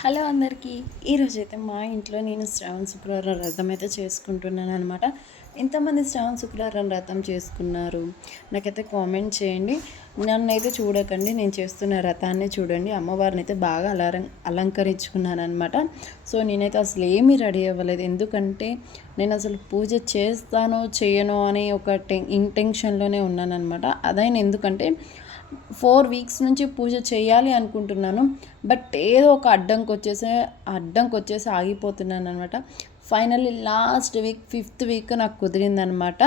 Hello అందరికీ. ఈరోజు అయితే మా ఇంట్లో నేను శ్రావణ శుక్రవారం వ్రతం అయితే చేసుకుంటున్నాను అనమాట ఎంతమంది శ్రావణ శుక్రవారం వ్రతం చేసుకున్నారు. నాకైతే కామెంట్ చేయండి. నన్ను అయితే చూడకండి నేను చేస్తున్న వ్రతాన్ని చూడండి. అమ్మవారిని అయితే బాగా అలంక అలంకరించుకున్నాను అనమాట సో నేనైతే అసలు ఏమీ రెడీ అవ్వలేదు. ఎందుకంటే నేను అసలు పూజ చేస్తానో చేయనో అనే ఒక టెన్ ఇంటెన్షన్లోనే ఉన్నాను అనమాట అదైనా ఎందుకంటే ఫోర్ వీక్స్ నుంచి పూజ చేయాలి అనుకుంటున్నాను. బట్ ఏదో ఒక అడ్డంకి వచ్చేసి అడ్డంకి వచ్చేసి ఆగిపోతున్నాను అనమాట finally last week fifth week నాకు కుదిరిందనమాట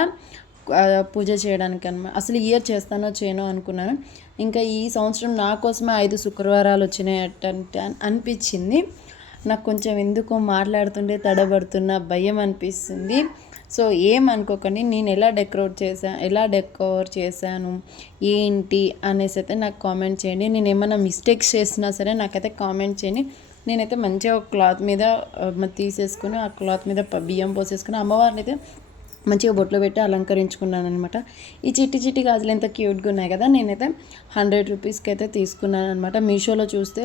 పూజ చేయడానికి అనమాట అసలు ఇయర్ చేస్తానో చేయనో అనుకున్నాను. ఇంకా ఈ సంవత్సరం నా కోసమే ఐదు శుక్రవారాలు వచ్చినాయి అనిపించింది. నాకు కొంచెం ఎందుకో మాట్లాడుతుంటే తడబడుతున్న భయం అనిపిస్తుంది. సో ఏమనుకోకండి నేను ఎలా డెకరేట్ చేశాను ఎలా డెకోర్ చేశాను ఏంటి అనేసి అయితే నాకు కామెంట్ చేయండి. నేను ఏమైనా మిస్టేక్స్ చేసినా సరే నాకైతే కామెంట్ చేయండి. నేనైతే మంచిగా ఒక క్లాత్ మీద తీసేసుకుని ఆ క్లాత్ మీద బియ్యం పోసేసుకుని అమ్మవారిని అయితే మంచిగా బొట్లు పెట్టి అలంకరించుకున్నాను అనమాట ఈ చిట్టి చిట్టి గాజులు ఎంత క్యూట్గా ఉన్నాయి కదా నేనైతే హండ్రెడ్ రూపీస్కి అయితే తీసుకున్నాను అనమాట మీషోలో చూస్తే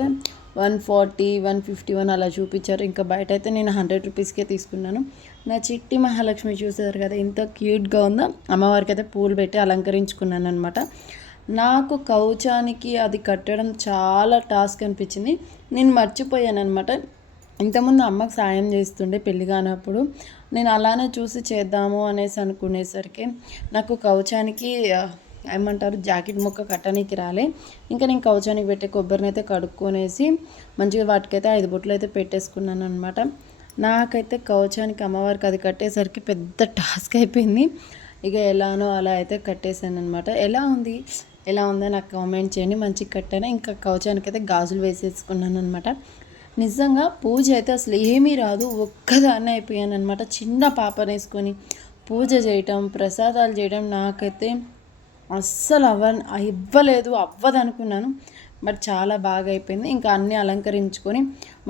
one forty one fifty one అలా చూపించారు. ఇంకా బయట అయితే నేను హండ్రెడ్ రూపీస్కే తీసుకున్నాను. నా చిట్టి మహాలక్ష్మి చూసారు కదా ఇంత క్యూట్గా ఉందో. అమ్మవారికి అయితే పూలు పెట్టి అలంకరించుకున్నాను అనమాట నాకు కౌచానికి అది కట్టడం చాలా టాస్క్ అనిపించింది. నేను మర్చిపోయాను అనమాట ఇంతకుముందు అమ్మకు సాయం చేస్తుండే పెళ్ళి కానప్పుడు. నేను అలానే చూసి చేద్దాము అనేసి అనుకునేసరికి నాకు కవచానికి ఏమంటారు జాకెట్ ముక్క కట్టడానికి రాలే. ఇంకా నేను కవచానికి పెట్టే కొబ్బరిని అయితే కడుక్కొనేసి మంచిగా వాటికైతే ఐదు బొట్లు అయితే పెట్టేసుకున్నాను అనమాట నాకైతే కవచానికి అమ్మవారికి అది కట్టేసరికి పెద్ద టాస్క్ అయిపోయింది. ఇక ఎలానో అలా అయితే కట్టేశాను అనమాట ఎలా ఉంది? ఎలా ఉందో నాకు కామెంట్ చేయండి. మంచిగా కట్టాను? ఇంకా కవచానికి అయితే గాజులు వేసేసుకున్నాను అనమాట నిజంగా పూజ అయితే అసలు ఏమీ రాదు. ఒక్కదాన్ని అయిపోయాను అనమాట చిన్న పాపనేసుకొని పూజ చేయటం ప్రసాదాలు చేయడం నాకైతే అస్సలు అవ్వ ఇవ్వలేదు అవ్వదు అనుకున్నాను బట్ చాలా బాగా అయిపోయింది ఇంకా అన్నీ అలంకరించుకొని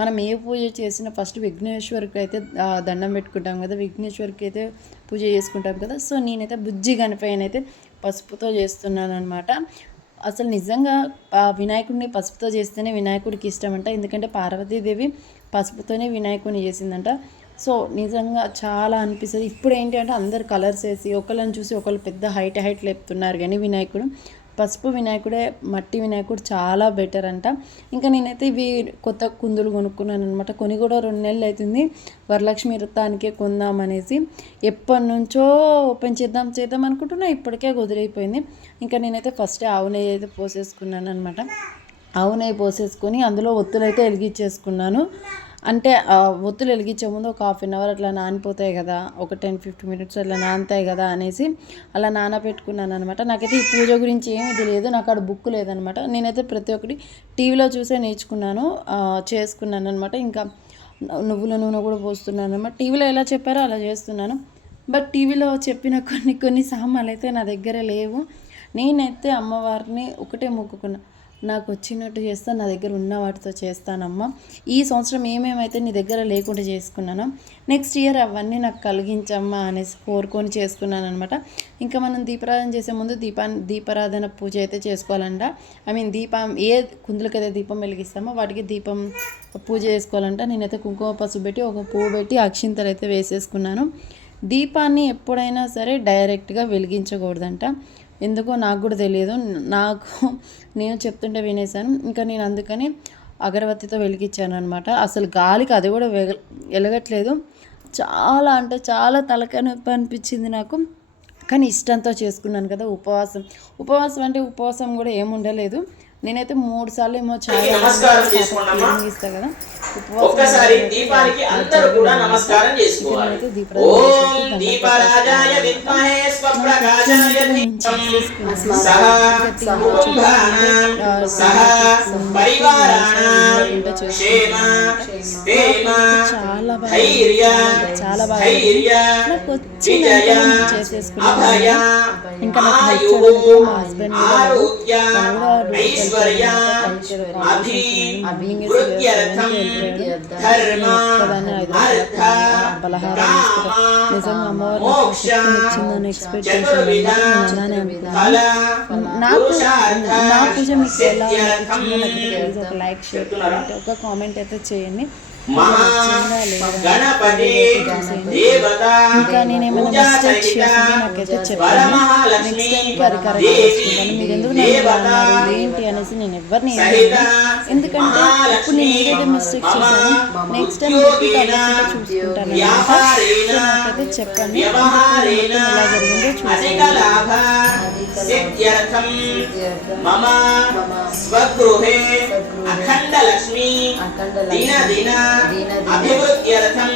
మనం ఏ పూజ చేసినా ఫస్ట్ విఘ్నేశ్వరికి అయితే దండం పెట్టుకుంటాం కదా. విఘ్నేశ్వరికి అయితే పూజ చేసుకుంటాం కదా. సో నేనైతే బుజ్జి అయితే పసుపుతో చేస్తున్నాను అనమాట అసలు నిజంగా ఆ వినాయకుడిని పసుపుతో చేస్తేనే వినాయకుడికి ఇష్టం అంట ఎందుకంటే పార్వతీదేవి పసుపుతోనే వినాయకుడిని చేసిందంట. సో నిజంగా చాలా అనిపిస్తుంది. ఇప్పుడు ఏంటి అంటే అందరు కలర్స్ వేసి ఒకళ్ళని చూసి ఒకళ్ళు పెద్ద హైట్ హైట్ లేపుతున్నారు కానీ వినాయకుడు. పసుపు వినాయకుడే మట్టి వినాయకుడు చాలా బెటర్ అంట. ఇంకా నేనైతే ఇవి కొత్త కుందులు కొనుక్కున్నాను అనమాట కొని కూడా రెండు నెలలు అవుతుంది వరలక్ష్మి వృత్తానికే కొందామనేసి ఎప్పటి నుంచో ఓపెన్ చేద్దాం చేద్దాం అనుకుంటున్నా ఇప్పటికే కుదిరైపోయింది ఇంకా నేనైతే ఫస్ట్ ఆవు నెయ్యి అయితే పోసేసుకున్నాను అనమాట ఆవు నెయ్యి పోసేసుకొని అందులో ఒత్తులైతే వెలిగించేసుకున్నాను అంటే ఒత్తులు వెలిగించే ముందు ఒక హాఫ్ అన్ అవర్ అట్లా నానిపోతాయి కదా ఒక టెన్ ఫిఫ్టీ మినిట్స్ అట్లా నానుతాయి కదా అనేసి అలా నానబెట్టుకున్నాను అనమాట నాకైతే ఈ పూజ గురించి ఏమి తెలియదు నాకు అక్కడ బుక్ లేదనమాట నేనైతే ప్రతి ఒక్కటి టీవీలో చూసే నేర్చుకున్నాను చేసుకున్నాను అనమాట ఇంకా నువ్వుల నూనె కూడా పోస్తున్నాను అనమాట టీవీలో ఎలా చెప్పారో అలా చేస్తున్నాను. బట్ టీవీలో చెప్పిన కొన్ని కొన్ని సామాన్లు అయితే నా దగ్గర లేవు. నేనైతే అమ్మవారిని ఒకటే మొక్కుకున్నా. నాకు వచ్చినట్టు చేస్తా నా దగ్గర ఉన్న వాటితో చేస్తానమ్మా. ఈ సంవత్సరం ఏమేమైతే నీ దగ్గర లేకుండా చేసుకున్నానో నెక్స్ట్ ఇయర్ అవన్నీ నాకు కలిగించమ్మా అనేసి కోరుకొని చేసుకున్నాను అనమాట ఇంకా మనం దీపారాధన చేసే ముందు దీపా దీపారాధన పూజ అయితే చేసుకోవాలంట. ఐ మీన్ దీపం ఏ కుందులకైతే దీపం వెలిగిస్తామో వాటికి దీపం పూజ చేసుకోవాలంట. నేనైతే కుంకుమ పసుపు పెట్టి ఒక పువ్వు పెట్టి అక్షింతలు అయితే వేసేసుకున్నాను. దీపాన్ని ఎప్పుడైనా సరే డైరెక్ట్గా వెలిగించకూడదంట. ఎందుకో నాకు కూడా తెలియదు. నాకు నేను చెప్తుంటే వినేసాను ఇంకా నేను అందుకని అగరబత్తితో వెలిగించాను అనమాట అసలు గాలికి అది కూడా వెగ వెలగట్లేదు. చాలా అంటే చాలా తలకాయ నొప్పి అనిపించింది నాకు. కానీ ఇష్టంతో చేసుకున్నాను కదా ఉపవాసం. ఉపవాసం అంటే ఉపవాసం కూడా ఏముండలేదు నేనైతే మూడు సార్లు ఏమో చాలా కదా. ఒక్కసారి దీపానికి అందరూ కూడా నమస్కారం చేసుకోవాలి. ఓం దీపరాజాయ విద్మహే స్వప్రకాశాయ సహ కుటుంబానాం సహ పరివారాణాం. క్షేమ. స్థేమ ధైర్య. ధైర్య విజయ. అభయ. ఆయు ఆరోగ్య ఐశ్వర్య. అభి. కామ నిజంగా అమ్మవారు నాకు మోక్ష శక్తిని ఇచ్చిందని ఎక్స్పెక్ట్ చేశాను చతుర్విధ నేను అలానే ఫల నాకు నా పూజ మీకు ఎలా ఒక లైక్ షేర్ ఒక కామెంట్ అయితే చేయండి ఇంకా నేను ఏమైనా పూజా మిస్టేక్స్ చరిత చేసింది నాకైతే వరమహాలక్ష్మి నెక్స్ట్ టైం దేవి చేసుకుంటాను మీరు ఎందుకు నన్ను ఏంటి అనేసి నేను ఎవరిని. ఎందుకంటే ఇప్పుడు నేను ఏదైతే మిస్టేక్ చేశాను నెక్స్ట్ టైం రిపీట్ అవ్వకుండా చూసుకుంటాను. సో నాకైతే చెప్పండి. ఎలా జరిగిందో చూసుకోండి మమ స్వగృహే. అఖండ లక్ష్మి దిన దిన అభివృద్ధ్యర్థం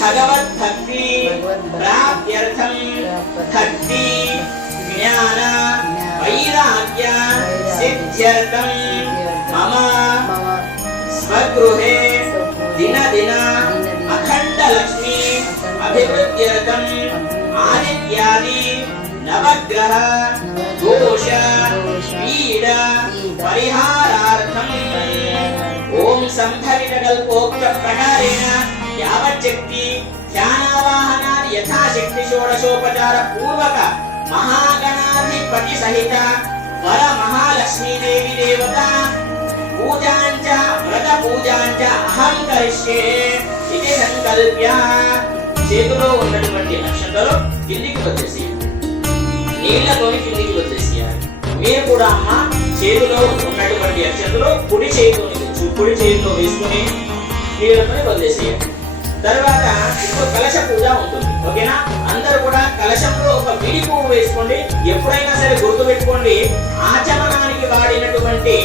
భగవద్ భక్తి ప్రాప్త్యర్థం భక్తి జ్ఞాన వైరాగ్య సిద్ధ్యర్థం మమ స్వగృహే దిన దిన అఖండ లక్ష్మి అభివృద్ధ్యర్థం ఆదిత్యాది నవగ్రహ దోష సంభవిత యావచ్చక్తి ధ్యానావాహనాన్ని యథాశక్తి షోడశోపచార పూర్వక మహాగణాధిపతి సహిత వర మహాలక్ష్మీదేవి దేవత పూజాంచ వ్రత పూజాంచ అహం కరిష్యే ఇది సంకల్ప్య చేతిలో ఉన్నటువంటి నక్షత్రాలు కిందికి వచ్చేసి నీళ్ళతోని కిందికి మీరు కూడా అమ్మ చేతిలో ఉన్నటువంటి అక్షతలు కుడి చేతితో కుడి చేతిలో వేసుకుని నీళ్ళతోని వదిలేసేయాలి తర్వాత ఇప్పుడు కలశ పూజ ఉంటుంది. ఓకేనా? అందరూ కూడా కలశంలో ఒక విడి పువ్వు వేసుకోండి. ఎప్పుడైనా సరే గుర్తు పెట్టుకోండి ఆచమనానికి వాడినటువంటి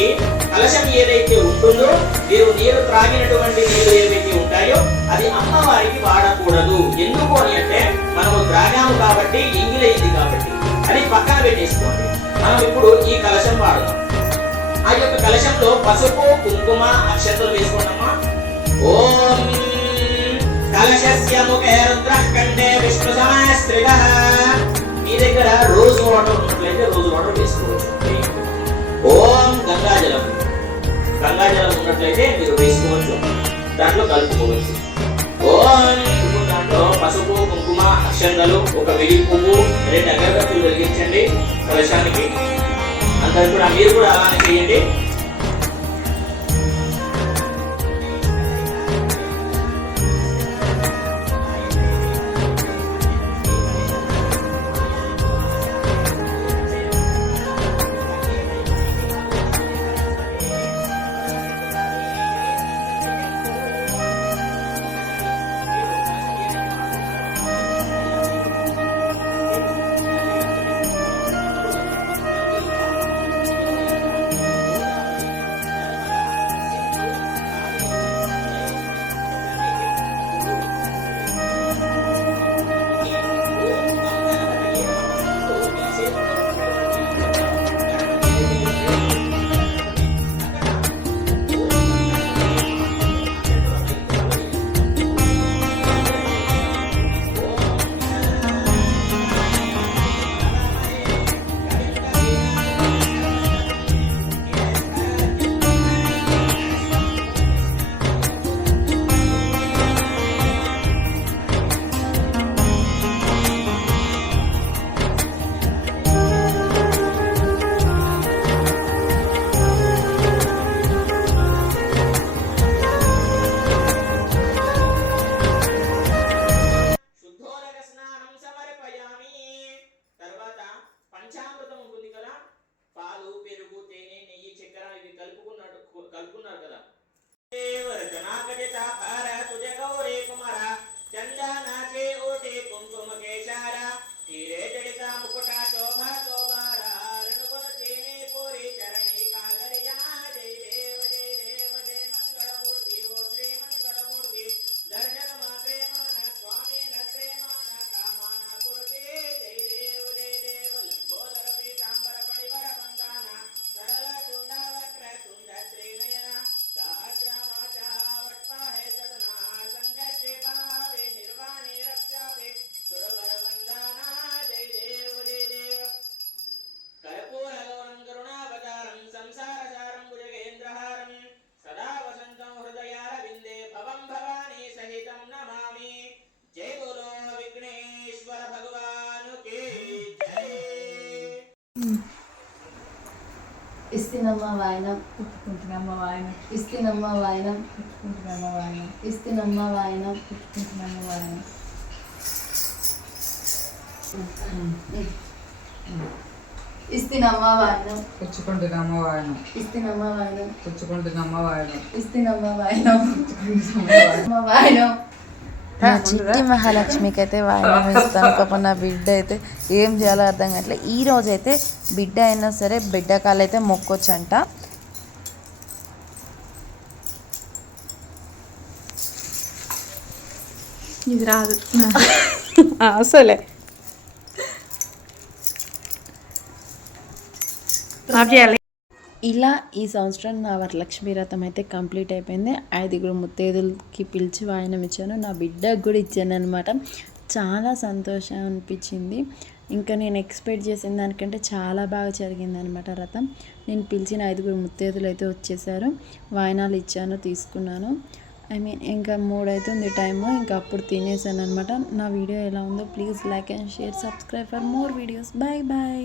కలశం ఏదైతే ఉంటుందో మీరు నీరు త్రాగినటువంటి నీరు ఏవైతే ఉంటాయో అది అమ్మవారికి వాడకూడదు. ఎందుకు అని అంటే మనము త్రాగాము కాబట్టి ఇంగిలైంది కాబట్టి. అది పక్కన పెట్టేసుకోండి. మనం ఇప్పుడు ఈ కలశం వాడదాం. ఆ యొక్క కలశంలో పసుపు కుంకుమ అక్షతలు వేసుకోండమ్మా. ఓం కలశస్య ముఖే రుద్ర కంటే విష్ణు సమాశ్రితః మీ దగ్గర రోజు వాటర్ ఉన్నట్లయితే రోజు వాటర్ వేసుకోవచ్చు. ఓం గంగాజలం. గంగాజలం ఉన్నట్లయితే మీరు వేసుకోవచ్చు. దాంట్లో కలుపుకోవచ్చు. ఓం దాంట్లో పసుపు కుంకుమ అక్షంతలు ఒక వెలి పువ్వు రెండు అగరబత్తులు వెలిగించండి. కలశానికి అందరు కూడా మీరు కూడా అలానే చేయండి. चंदा नाचे ओते कुमकुम के चारा तीरे ఇస్తినమ్మ వాయనం పుట్టుకుంటున్నమ్మ వాయన. ఇస్తినమ్మ వాయనం పుట్టుకుంటున్నమ్మ వాయన. ఇస్తినమ్మ వాయనం పుట్టుకుంటున్నమ్మ వాయన. ఇస్తినమ్మ వాయనం. పుచ్చుకుంటున్నమ్మ వాయన. ఇస్తినమ్మ వాయనం. పుచ్చుకుంటున్నమ్మ వాయన. ఇస్తినమ్మ వాయనం. వాయనం. నా చిట్టి మహాలక్ష్మికి అయితే వాయినం ఇస్తాను పాప నా బిడ్డ అయితే ఏం చేయాలో అర్థం కావట్లేదు ఈ రోజు అయితే బిడ్డ అయినా సరే బిడ్డ కాళ్ళు అయితే మొక్కొచ్చంట. ఇది రాదు. అసలే. ఆఫ్ చేయాలి. ఇలా ఈ సంవత్సరం నా వరలక్ష్మి వ్రతం అయితే కంప్లీట్ అయిపోయింది. ఐదుగురు ముత్తైదులకి పిలిచి వాయనం ఇచ్చాను. నా బిడ్డకు కూడా ఇచ్చాను అనమాట చాలా సంతోషం అనిపించింది. ఇంకా నేను ఎక్స్పెక్ట్ చేసిన దానికంటే చాలా బాగా జరిగింది అనమాట రథం నేను పిలిచిన ఐదుగురు ముత్తేదులు అయితే వచ్చేసారు. వాయనాలు ఇచ్చాను తీసుకున్నాను. ఐ మీన్ ఇంకా మూడు అవుతుంది టైము. ఇంకా అప్పుడు తినేసాను అనమాట నా వీడియో ఎలా ఉందో please like and share subscribe for more videos. Bye bye